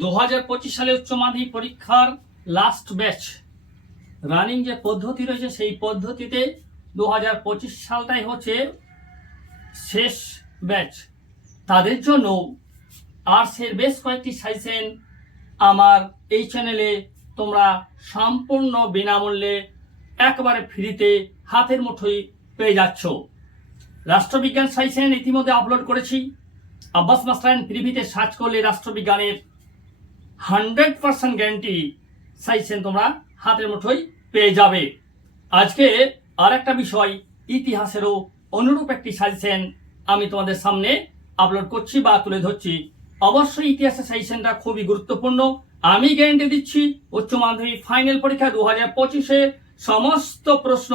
2025 সালে উচ্চ মাধ্যমিক পরীক্ষার লাস্ট ব্যাচ রানিং যে পদ্ধতি রয়েছে সেই পদ্ধতিতে 2025 সালটাই হচ্ছে শেষ ব্যাচ। তাদের জন্য আর্টসের বেশ কয়েকটি সাজেশন আমার এই চ্যানেলে তোমরা সম্পূর্ণ বিনামূল্যে একবারে ফ্রিতে হাতের মুঠোয় পেয়ে যাচ্ছ। রাষ্ট্রবিজ্ঞান সাজেশন ইতিমধ্যে আপলোড করেছি। আব্বাস মাস্টার প্রিভিতে সার্চ করলে রাষ্ট্রবিজ্ঞানের 100% গ্যারান্টি সাজেশন তোমরা হাতের মুঠোয় পেয়ে যাবে। আজকে আর একটা বিষয়, ইতিহাসেরও অনুরূপ একটি সাজেশন আমি তোমাদের সামনে আপলোড করছি বা তুলে ধরছি। অবশ্যই ইতিহাসের সাজেশনটা খুবই গুরুত্বপূর্ণ। আমি গ্যারান্টি দিচ্ছি উচ্চ মাধ্যমিক ফাইনাল পরীক্ষা 2025-এ সমস্ত প্রশ্ন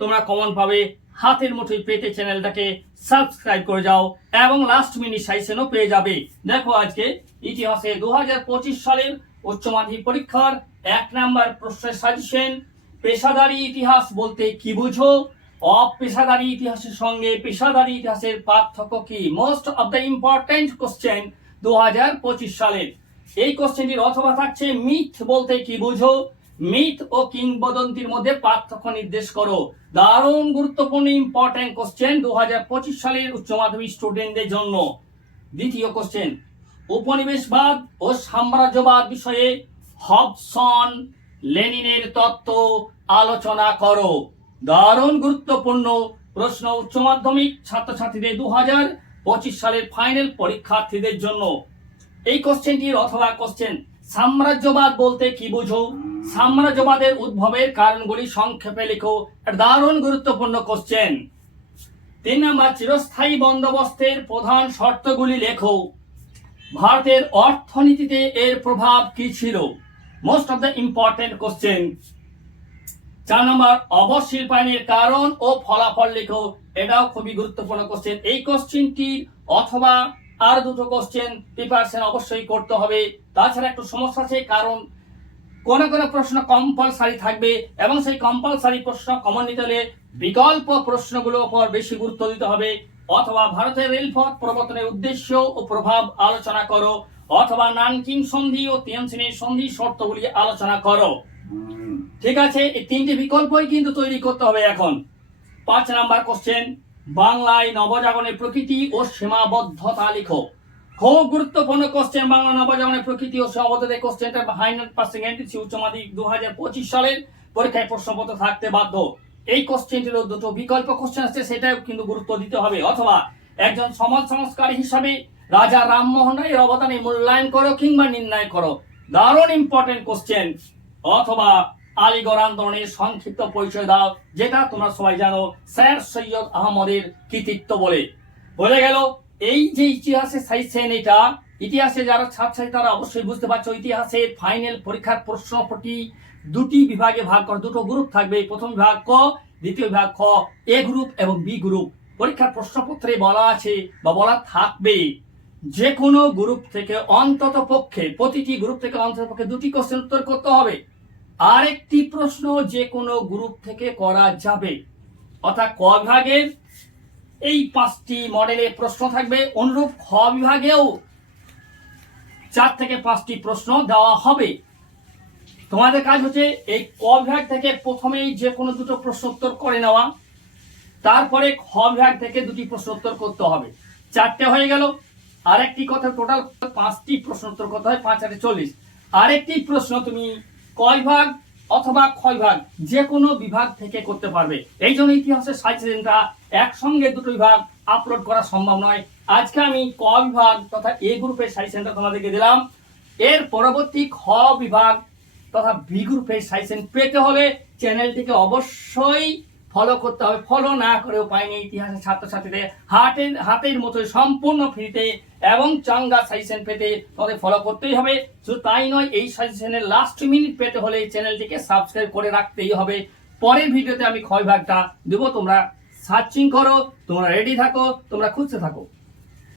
তোমরা কমন পাবে। হাতের মুঠোয় পেতে চ্যানেলটাকে সাবস্ক্রাইব করে যাও এবং লাস্ট মিনিট সাজেশনও পেয়ে যাবে। দেখো আজকে ইতিহাসে 2025 সালের উচ্চ মাধ্যমিক পরীক্ষার 1 নম্বর প্রশ্নের সাজেশন, পেশাদারি ইতিহাস বলতে কি বুঝো? অপেশাদারি ইতিহাসের সঙ্গে পেশাদারি ইতিহাসের পার্থক্য কি? Most of the important question 2025 সালের। এই কোশ্চেনটির অথবা থাকছে মিথ বলতে কি বুঝো? মিথ ও কিংবদন্তির মধ্যে পার্থক্য নির্দেশ করো। দারুণ গুরুত্বপূর্ণ ইম্পর্টেন্ট কোশ্চেন 2025 সালের উচ্চ মাধ্যমিক স্টুডেন্টদের জন্য। দ্বিতীয় কোশ্চেন, উপনিবেশবাদ ও সাম্রাজ্যবাদ বিষয়ে হবসন লেনিনের তত্ত্ব আলোচনা করো। দারুণ গুরুত্বপূর্ণ প্রশ্ন উচ্চ মাধ্যমিক ছাত্রছাত্রীদের 2025 সালের ফাইনাল পরীক্ষার্থীদের জন্য। এই কোশ্চেনটির অথবা কোশ্চেন, সাম্রাজ্যবাদ বলতে কি বুঝো? সাম্রাজ্যবাদের উদ্ভবের কারণগুলি সংক্ষেপে লেখো। দারুণ গুরুত্বপূর্ণ কোশ্চেন। 3 নম্বর, চিরস্থায়ী বন্দোবস্তের প্রধান শর্তগুলি লেখো। ভারতের অর্থনীতিতে এর প্রভাব কি ছিল? Most of the important question. 4 নম্বর, অবশিল্পায়নের কারণ ও ফলাফল লেখো। এটাও খুবই গুরুত্বপূর্ণ কোশ্চেন। এই কোশ্চেনটির অথবা আর দুটো কোশ্চেন প্রিপারেশন অবশ্যই করতে হবে। তাছাড়া একটু সমস্যা আছে, কারণ কোন প্রশ্ন কম্পালসারি থাকবে এবং সেই কম্পালসারি প্রশ্ন কমন নিতে হলে বিকল্প প্রশ্নগুলোর উপর বেশি গুরুত্ব দিতে হবে। অথবা ভারতের রেলপথ প্রবর্তনের উদ্দেশ্য ও প্রভাব আলোচনা করো, অথবা নানকিং সন্ধি ও তিয়ানজিনের সন্ধি শর্তগুলি আলোচনা করো। ঠিক আছে, এই তিনটি বিকল্পই কিন্তু তৈরি করতে হবে এখন। 5 নাম্বার কোশ্চেন, বাংলায় নবজাগরণের প্রকৃতি ও সীমাবদ্ধতা লিখো। খুব গুরুত্বপূর্ণ কোশ্চেন, বাংলা নবজাগরণের প্রকৃতি ও সীমাবদ্ধতা। কোশ্চেনটা 100% গ্যারান্টি উচ্চ মাধ্যমিক 2025 সালের পরীক্ষায় প্রশ্নপত্র থাকতে বাধ্য। এই কোশ্চেনটিরও দুটো বিকল্প কোশ্চেন আছে, সেটাও কিন্তু গুরুত্ব দিতে হবে। অথবা একজন সমাজ সংস্কারী হিসাবে রাজা রামমোহন রায়ের অবদানে মূল্যায়ন করো কিংবা নির্ণয় করো। দারুণ ইম্পর্টেন্ট কোশ্চেন। অথবা আলীগড় আন্দোলনের সংক্ষিপ্ত পরিচয় দাও, যেটা তোমরা সবাই জানো স্যার সৈয়দ আহমদের কৃতিত্ব বলে গেল। এই যে ইতিহাসের সাজেশন, এটা ইতিহাসে যারা ছাত্রছাত্রী তারা অবশ্যই বুঝতে পারছো। ইতিহাসের ফাইনাল পরীক্ষার প্রশ্নপত্রটি দুটি বিভাগে ভাগ করা, দুটো গ্রুপ থাকবে। প্রথম বিভাগ ক, দ্বিতীয় বিভাগ খ। এ গ্রুপ এবং বি গ্রুপ। পরীক্ষার প্রশ্নপত্রে বলা আছে বা বলা থাকবে যে কোনো গ্রুপ থেকে অন্তত পক্ষে, প্রতিটি গ্রুপ থেকে অন্তত পক্ষে 2টি কোশ্চেন উত্তর করতে হবে। আরেকটি প্রশ্ন যে কোনো গ্রুপ থেকে করা যাবে। অর্থাৎ ক বিভাগের এই 5টি মডেলের প্রশ্ন থাকবে, অনুরূপ খ বিভাগেও 4 থেকে 5টি প্রশ্ন দেওয়া হবে। তোমাদের কাজ হচ্ছে এই ক বিভাগ থেকে প্রথমেই যে কোনো দুটো প্রশ্ন উত্তর করে নেওয়া, তারপরে খ বিভাগ থেকে 2টি প্রশ্ন উত্তর করতে হবে। 4টে হয়ে গেল। আরেকটি কথা, টোটাল 5টি প্রশ্ন উত্তর করতে হয়, 5 আর 40। আরেকটি প্রশ্ন তুমি ক বিভাগ অথবা খ বিভাগ যে কোনো বিভাগ থেকে করতে পারবে। এই জন্য ইতিহাসের সাজেশনটা একসঙ্গে দুটো বিভাগ আপলোড করা সম্ভব নয়। আজকে আমি ক বিভাগ তথা এ গ্রুপের সাজেশনটা তোমাদেরকে দিলাম। এর পরবর্তী খ বিভাগ তথা বি গ্রুপের সাজেশন পেতে হলে চ্যানেলটিকে অবশ্যই ফলো করতে হবে। ফলো না করে উপায় নেই। ইতিহাসের ছাত্রছাত্রীদের হাতের মতো সম্পূর্ণ ফ্রিতে এবং চাঙ্গা সাজেশন পেতে তোমাদের ফলো করতেই হবে। শুধু তাই নয়, এই সাজেশনের লাস্ট মিনিট পেতে হলে এই চ্যানেলটিকে সাবস্ক্রাইব করে রাখতেই হবে। পরের ভিডিওতে আমি খ বিভাগটা দেবো, তোমরা সার্চিং করো, তোমরা রেডি থাকো, তোমরা খুঁজতে থাকো।